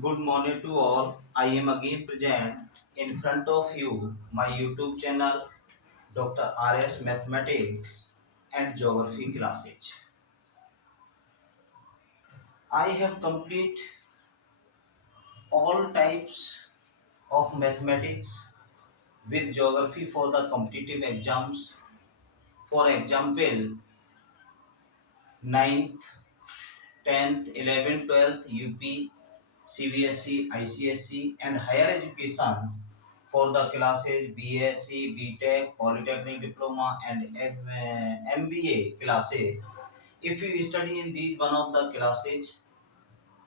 Good morning to all. I am again present in front of you my YouTube channel Dr.Rajesh Mathematics and Geography classes. I have complete all types of mathematics with geography for the competitive exams. For example, ninth, 10th, 11th, 12th UP, CBSC, ICSC and higher educations for the classes B.SC, B.TECH, Polytechnic Diploma and MBA classes. If you study in these one of the classes,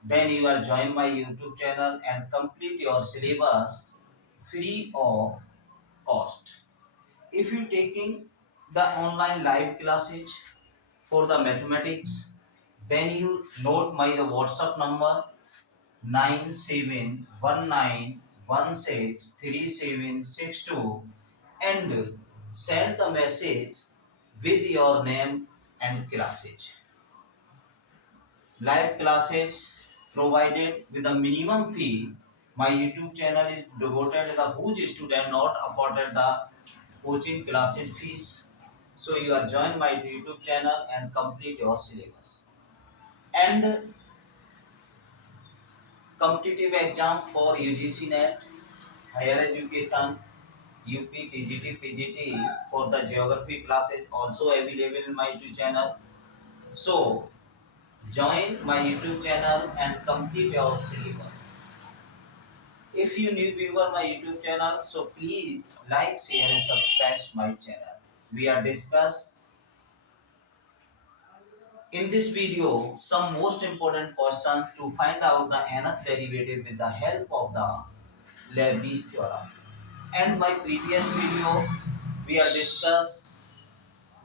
then you are join my YouTube channel and complete your syllabus free of cost. If you taking the online live classes for the mathematics, then you note my the WhatsApp number 9719163762 and send the message with your name and classes. Live classes provided with a minimum fee. My YouTube channel is devoted to the huge student not afforded the coaching classes fees. So you are join my YouTube channel and complete your syllabus. And competitive exam for UGC NET, higher education, UP, TGT, PGT for the geography classes also available in my YouTube channel. So join my YouTube channel and complete your syllabus. If you new viewer my YouTube channel, so please like, share and subscribe my channel. We are discuss in this video some most important questions to find out the nth derivative with the help of the Leibnitz Theorem. And my previous video we are discuss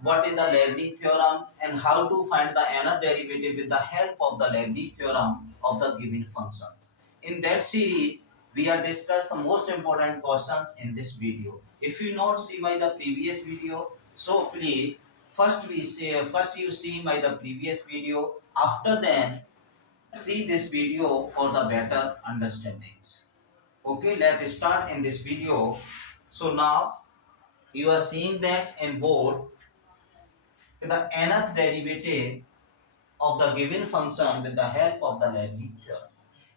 what is the Leibniz theorem and how to find the nth derivative with the help of the Leibniz theorem of the given functions. In that series, we are discuss the most important questions in this video. If you not see my the previous video, so please first you see my the previous video. After then, see this video for the better understandings. Okay, let's start in this video. So now you are seeing that in board the nth derivative of the given function with the help of the Leibniz theorem.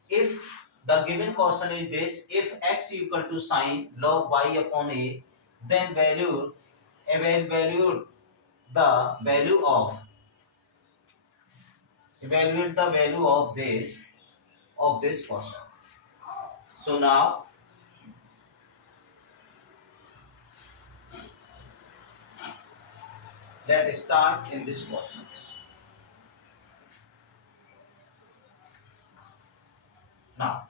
If the given question is this, if x equal to sine log y upon a, then evaluate the value of evaluate the value of this question. So now let's start in these questions. Now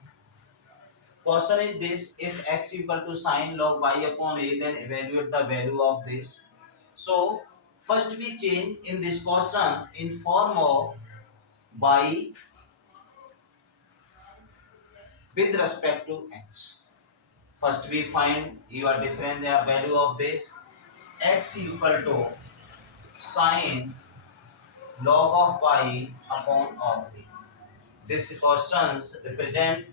question is this, if x equal to sine log y upon a, then evaluate the value of this. So first we change in this question in form of y with respect to x. First we find your difference the value of this x equal to sine log of y upon of a. This questions represent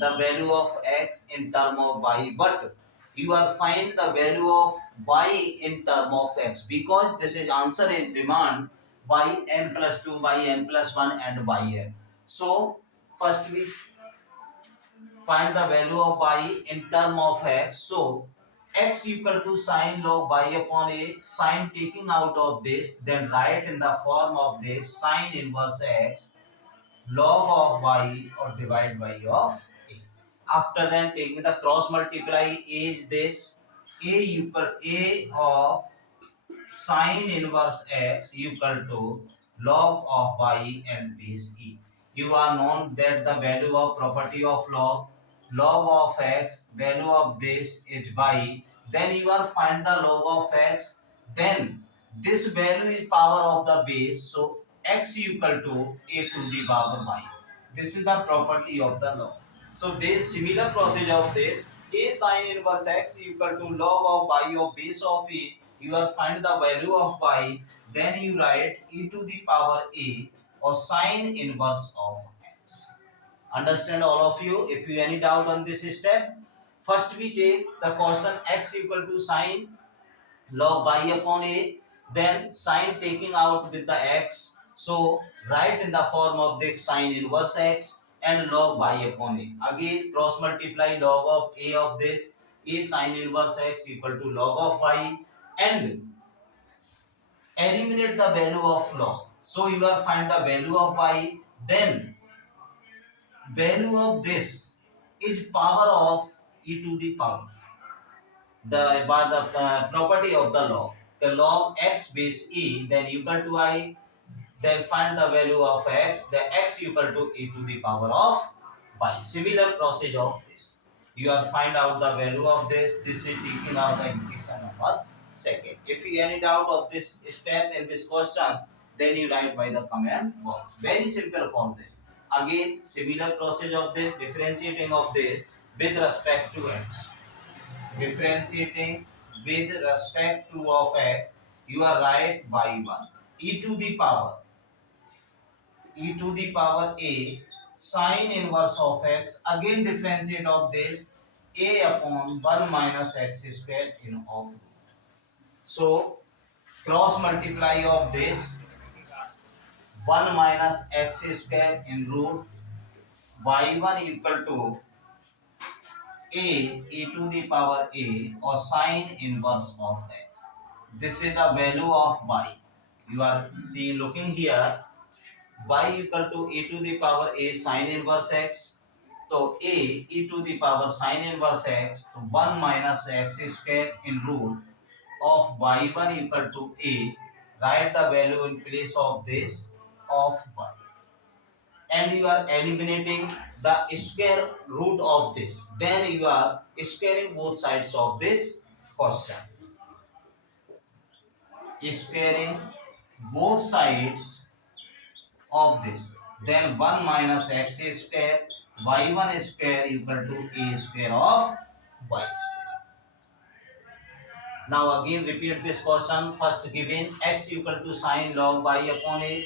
the value of x in term of y, but you are find the value of y in term of x because this is answer is demand y n plus 2 y n plus 1 and y n. So first we find the value of y in term of x. So x equal to sine log y upon a, sine taking out of this, then write in the form of this sine inverse x log of y or divide by of a. After then taking the cross multiply is this a equal a of sine inverse x equal to log of y and base e. You are known that the value of property of log of x, value of this is y. Then you are find the log of x. Then this value is power of the base. So x equal to a to the power y. This is the property of the log. So this similar procedure of this a sine inverse x equal to log of y of base of a. You will find the value of y, then you write e to the power a or sine inverse of x. Understand all of you? If you any doubt on this step, first we take the question x equal to sine log by upon a, then sine taking out with the x, so write in the form of the sine inverse x and log by upon a. Again cross multiply log of a of this, a sine inverse x equal to log of y, and eliminate the value of log. So you are find the value of y, then value of this is power of e to the power, the by the property of the log. The log x base e, then equal to I, then find the value of x, the x equal to e to the power of y. Similar process of this. You are find out the value of this. This is taking out the equation number second. If you any doubt of this step in this question, then you write by the comment box. Very simple for this. Again, similar process of this, differentiating of this with respect to x. Differentiating with respect to of x, you are right y1 e to the power, e to the power a sine inverse of x, again differentiate of this a upon 1 minus x square in of. So cross multiply of this 1 minus x square in root y1 equal to a e to the power a or sine inverse of x. This is the value of y. You are see looking here, y equal to e to the power a sine inverse x. So a e to the power sine inverse x, so 1 minus x square in root of y1 equal to a. Write the value in place of this of y, and you are eliminating the square root of this, then you are squaring both sides of this question, squaring both sides of this, then 1 minus x square y1 square equal to a square of y square. Now again repeat this question. First given x equal to sine log y upon a,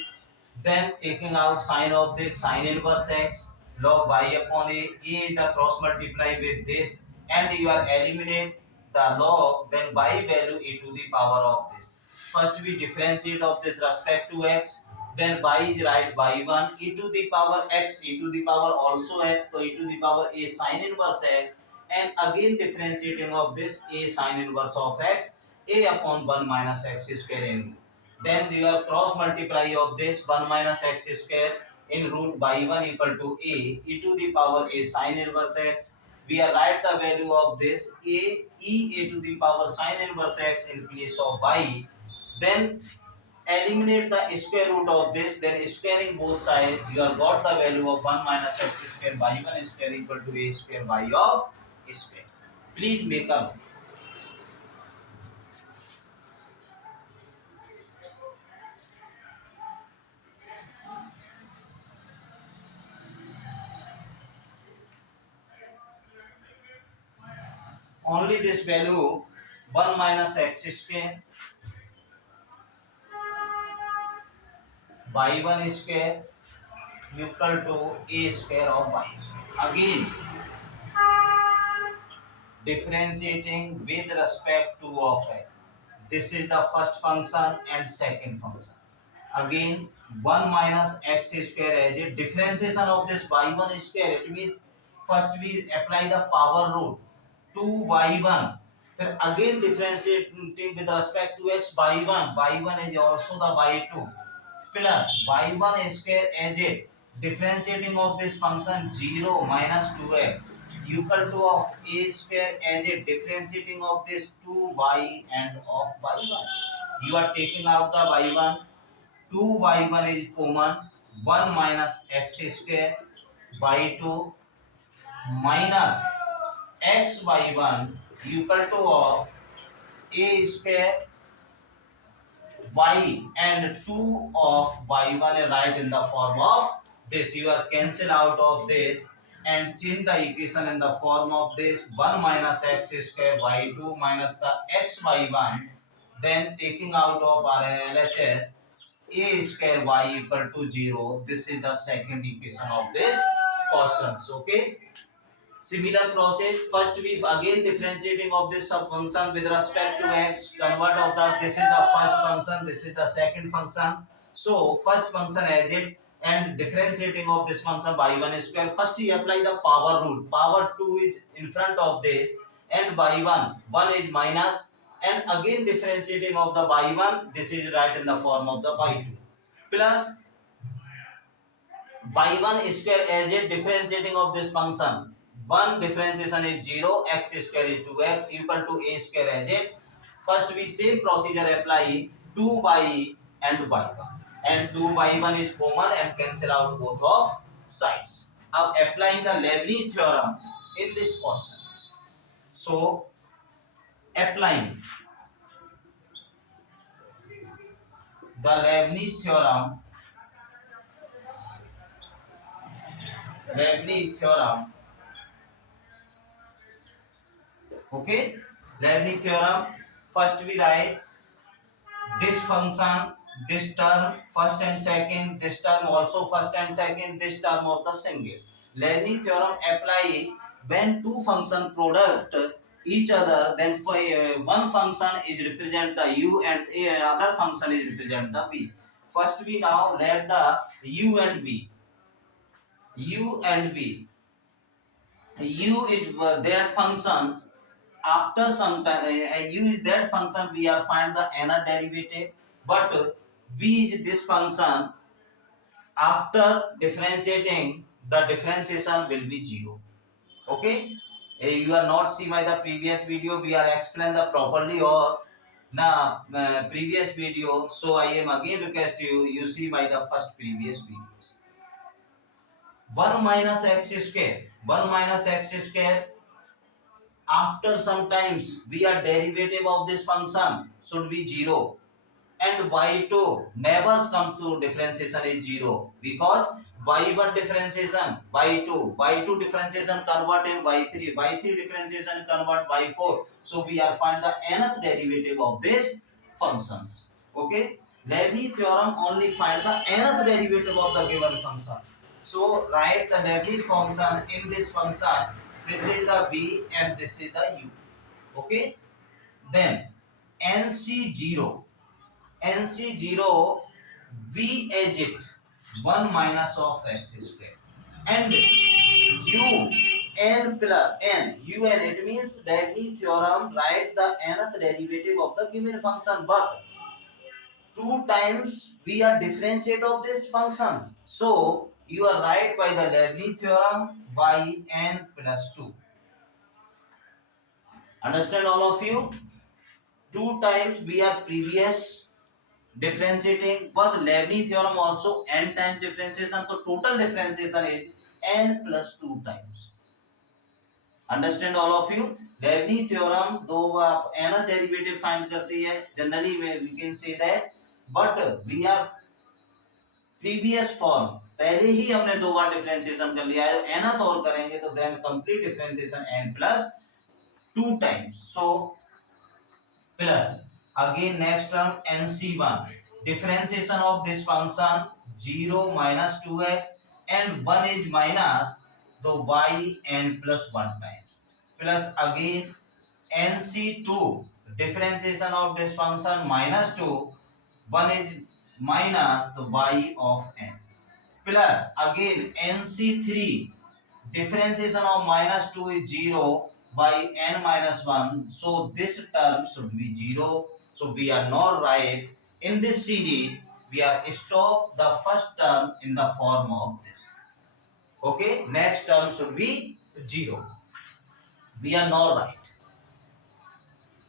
then taking out sine of this sine inverse x log y upon a is the cross multiply with this, and you are eliminate the log, then y value e to the power of this. First we differentiate of this respect to x, then y is right y1 e to the power x, e to the power also x, so e to the power a sine inverse x, and again differentiating of this a sine inverse of x, a upon 1 minus x square in, then your cross multiply of this 1 minus x square in root y1 equal to a e to the power a sine inverse x. We are write the value of this a to the power sine inverse x in place of y, then eliminate the square root of this, then squaring both sides, you have got the value of 1 minus x square y1 square equal to a square y of square. Please make a note. Only this value 1 minus x square y1 square equal to a square of y square. Again differentiating with respect to of x. This is the first function and second function. Again 1 minus x square as a differentiation of this y1 square. It means first we apply the power rule to y1. Then again differentiating with respect to x y1. Y1 is also the y2 plus y1 square as a differentiating of this function 0 minus 2x equal to of a square as a differentiating of this 2y and of y1. You are taking out the y1, 2y1 is common, 1 minus x square y2 minus xy1 equal to of a square y and 2 of y1 right in the form of this. You are cancel out of this and change the equation in the form of this 1 minus x square y2 minus the xy1, then taking out of our LHS a square y equal to 0. This is the second equation of this questions. Okay. Similar process. First, we again differentiating of this sub function with respect to x. Convert of the this is the first function. This is the second function. So first function as it and differentiating of this function by 1 square. First, you apply the power rule. Power 2 is in front of this, and by 1 is minus, and again differentiating of the by 1. This is right in the form of the by 2 plus by 1 square as a differentiating of this function. 1 differentiation is 0, x square is 2x equal to a square as it. First we same procedure apply 2 by and by 1. And 2 by 1 is common and cancel out both of sides. Now applying the Leibnitz theorem in this question. So applying the Leibniz theorem. Okay, Leibniz theorem. First we write this function, this term first and second, this term also first and second, this term of the single. Leibniz theorem apply when two function product each other, then for one function is represent the u and other function is represent the v. First we now let the u and v. U and v. U is their functions. After some time, u is that function we are find the nth derivative, but v is this function. After differentiating, the differentiation will be 0. Okay, you are not see by the previous video. We are explain the properly or na previous video. So I am again request you see by the first previous videos. 1 minus x square. 1 minus x square. After some times we are derivative of this function should be 0, and y2 never come to differentiation is 0 because y1 differentiation y2 differentiation convert in y3 differentiation convert y4. So we are find the nth derivative of this functions. Okay, Leibniz theorem only find the nth derivative of the given function. So write the Leibniz function in this function. This is the v and this is the u. Okay, then nc0 v as it 1 minus of x square, and u n plus n u n, it means Leibniz theorem write the nth derivative of the given function, but two times we are differentiate of these functions. So you are right by the Leibniz theorem by n plus 2. Understand all of you? Two times we are previous differentiating, but Leibniz theorem also n times differentiation. So total differentiation is n plus 2 times. Understand all of you? Leibniz theorem दो आप n derivative find करती है. Generally we can say that, but we are previous form पहले ही हमने दो बार differentiation कर लिया है. nth और करेंगे तो then complete differentiation n plus 2 times. So plus again next term nc1 differentiation of this function 0 minus 2x and 1 is minus the y n plus 1 times, plus again nc2 differentiation of this function minus 2, 1 is minus the y of n, plus again nc3 differentiation of minus 2 is 0 by n minus 1. So this term should be 0. So we are not right. In this series, we are stop the first term in the form of this. Okay, next term should be 0. We are not right.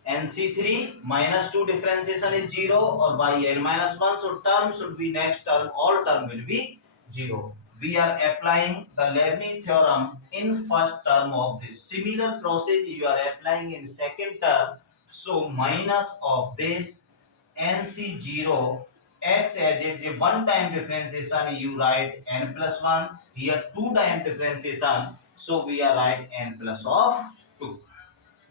nc3 minus 2 differentiation is 0 or by n minus 1. So term should be next term, all term will be 0. We are applying the Leibniz theorem in first term of this. Similar process you are applying in second term. So minus of this nc0 x as it is one time differentiation, you write n plus 1. Here two time differentiation, so we are write n plus of 2.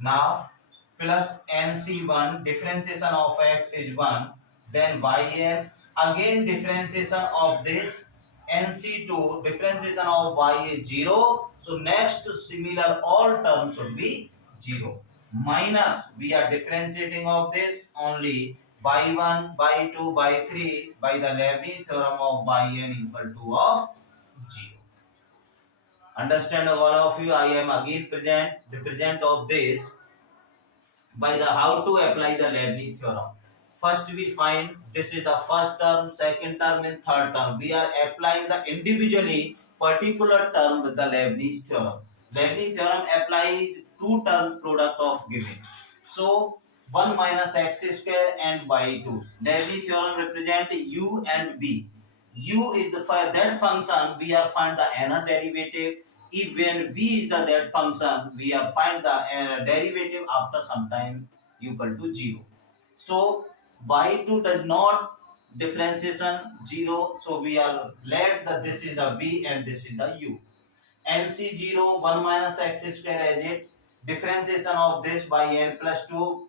Now plus nc1 differentiation of x is 1, then yn again differentiation of this NC2 differentiation of y is 0. So next similar all terms should be 0. Minus we are differentiating of this only by 1, by 2, by 3 by the Leibnitz theorem of yn equal to of 0. Understand all of you? I am again represent of this by the how to apply the Leibniz theorem. First we find this is the first term, second term and third term. We are applying the individually particular term with the Leibniz theorem. Leibniz theorem applies two term product of given. So 1 minus x square and by 2. Leibniz theorem represent u and v. U is the that function we are find the nth derivative. If when v is the that function, we are find the derivative after some time equal to 0. So y2 does not differentiation 0. So we are let that this is the v and this is the u. NC0 1 minus x square as it differentiation of this by n plus 2.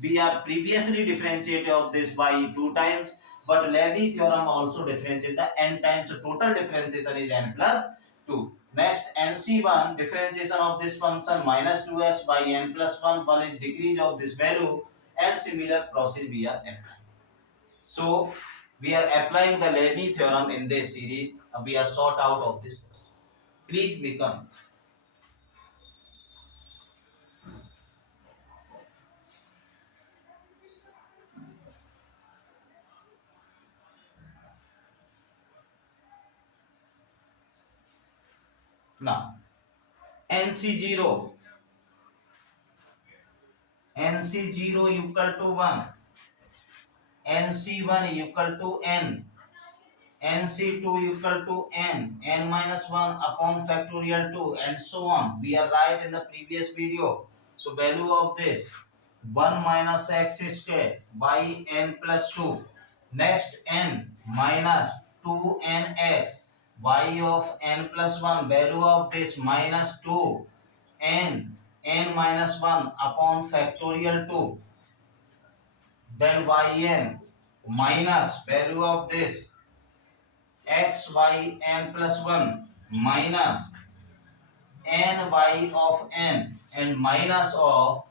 We are previously differentiated of this by 2 times, but Leibniz theorem also differentiate the n times. So total differentiation is n plus 2. Next, NC1 differentiation of this function minus 2x by n plus 1. 1 is decrease of this value, and similar process we are applying. So we are applying the Leibniz theorem in this series. We are sort out of this question. Please become. Now NC0 equal to 1, NC1 equal to n, NC2 equal to n minus 1 upon factorial 2 and so on. We are right in the previous video. So value of this 1 minus x square by n plus 2. Next n minus 2nx y of n plus 1. Value of this minus 2 n minus 1 upon factorial 2. Then yn minus value of this x y n plus 1 minus n y of n and minus of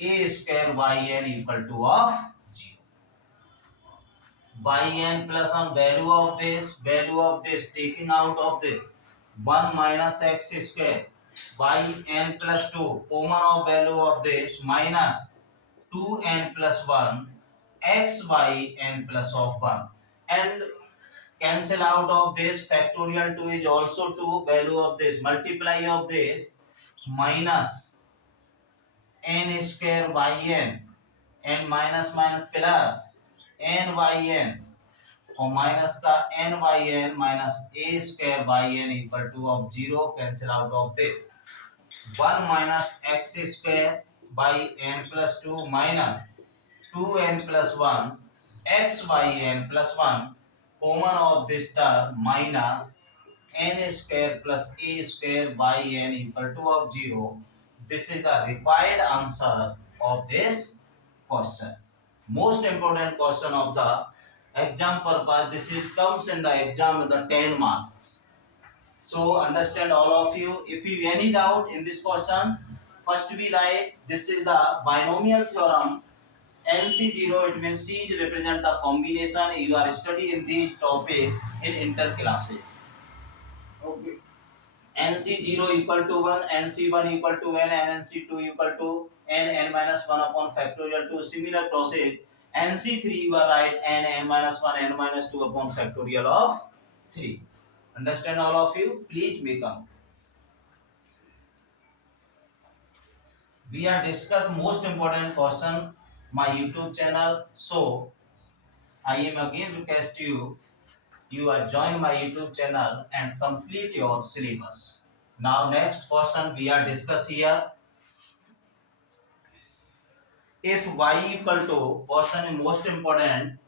a square yn equal to of 0. Yn plus 1 value of this taking out of this 1 minus x square yn plus 2 common of value of this minus 2n plus 1 x y n plus of 1 and cancel out of this factorial 2 is also 2 value of this multiply of this minus n square yn and minus plus n yn और minus का n yn minus a square yn equal to of 0 cancel out of this 1 minus x square by n plus 2 minus 2n plus 1 x yn plus 1 common of this term minus n square plus a square yn equal to of 0. This is the required answer of this question. Most important question of the exam purpose. This is comes in the exam with the 10 marks. So understand all of you. If you any doubt in these questions, first we write this is the binomial theorem. NC0 it means C represent the combination. You are studying this topic in inter classes. Okay. NC0 equal to 1, NC1 equal to n, and NC2 equal to n minus 1 upon factorial 2. Similar process. NC3 you are right n minus 1 n minus 2 upon factorial of 3. Understand all of you? Please become. We are discuss most important question my YouTube channel. So I am again request you are join my YouTube channel and complete your syllabus. Now next question we are discuss here. If y equal to question is most important.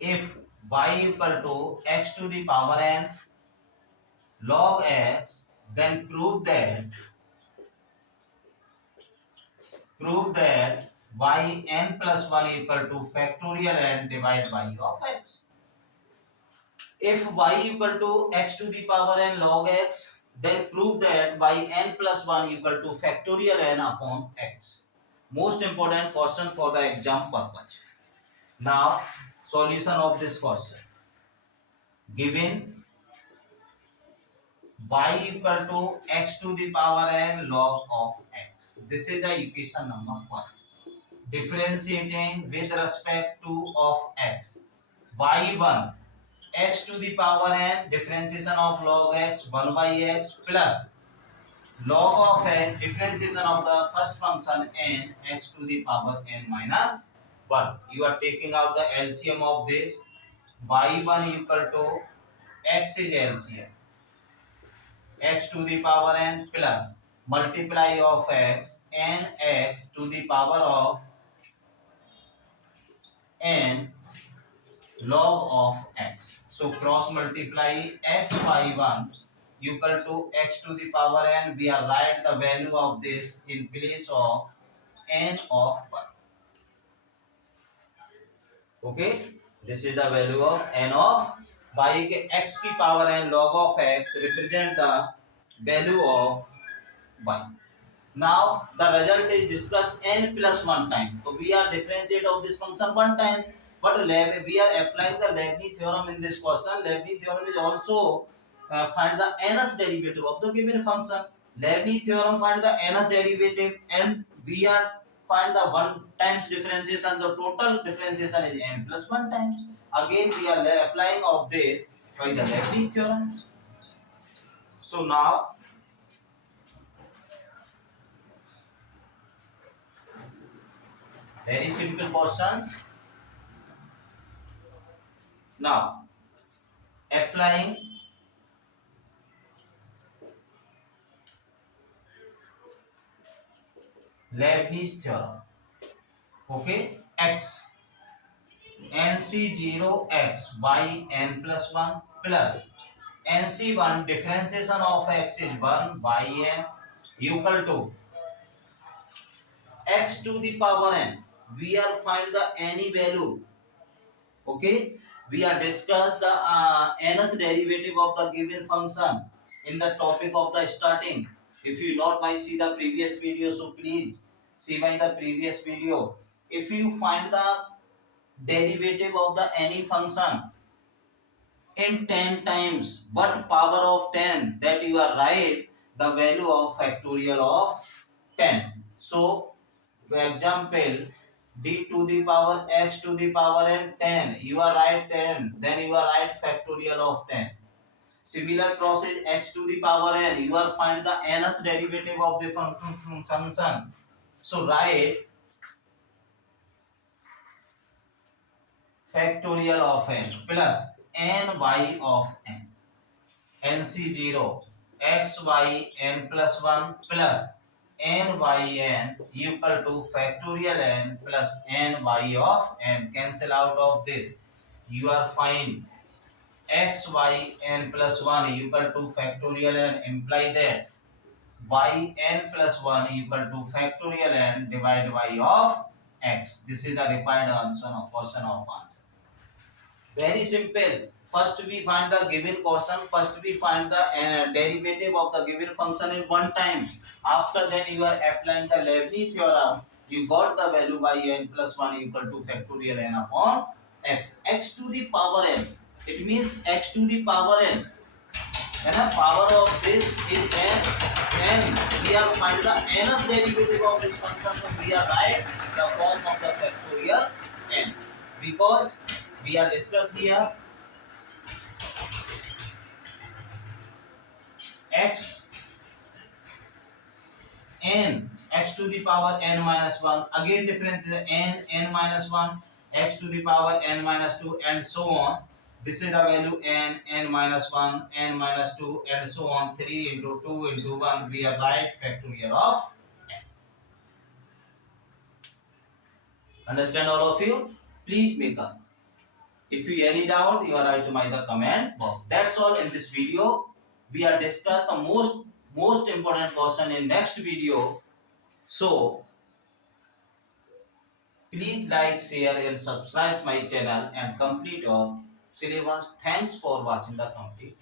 If y equal to x to the power n log x, then prove that yn plus 1 equal to factorial n divided by u of x. If y equal to x to the power n log x, then prove that yn plus 1 equal to factorial n upon x. Most important question for the exam purpose. Now, solution of this question. Given y equal to x to the power n log of x. This is the equation number 1. Differentiating with respect to of x. y1 x to the power n differentiation of log x 1 by x plus log of n differentiation of the first function n x to the power n minus 1. You are taking out the LCM of this. y1 equal to x is LCM x to the power n plus multiply of x n x to the power of n log of x. So cross multiply x y1 equal to x to the power n. We are write the value of this in place of n of 1. Okay, this is the value of n of y के x की power n log of x represent the value of y. Now the result is discussed n plus 1 time. So we are differentiate of this function 1 time. But we are applying the Leibnitz theorem in this question. Leibnitz theorem is also find the nth derivative of the given function. Leibnitz theorem find the nth derivative, and we are find the 1 times differentiation. The total differentiation is n plus 1 times. Again we are applying of this by the Leibnitz theorem. So now very simple questions. Now applying Leibniz theorem. Okay, x nc0 x by n plus 1 plus nc1 differentiation of x is 1 by n equal to x to the power n. We are find the any value. Okay, we are discuss the nth derivative of the given function in the topic of the starting. If you not by see the previous video, so please see by the previous video. If you find the derivative of the any function in 10 times, what power of 10, that you are right the value of factorial of 10. So for example, d to the power x to the power n 10, you are right 10, then you are right factorial of 10. Similar process x to the power n, you are find the nth derivative of the function. So write factorial of n plus n y of n. nc0 x y n plus 1 plus n y n equal to factorial n plus n y of n. Cancel out of this. You are find x y n plus 1 equal to factorial n, imply that y n plus 1 equal to factorial n divided by of x. This is the required answer of question of answer. Very simple. First we find the given question. First we find the derivative of the given function in 1 time. After that you are applying the Leibniz theorem. You got the value by n plus 1 equal to factorial n upon x. X to the power n. It means x to the power n. And the power of this is n. N. We are find the nth derivative of this function. So we are write the form of the factorial n. Because we are discuss here x n x to the power n minus 1, again difference is n minus 1 x to the power n minus 2 and so on. This is the value n minus 1 n minus 2 and so on. 3 into 2 into 1, we are right factorial of n. Understand all of you? Please make up. If you any doubt, you are write to my the comment box. That's all in this video. We are discuss the most important question in next video. So Please like, share and subscribe my channel and complete your syllabus. Thanks for watching the complete.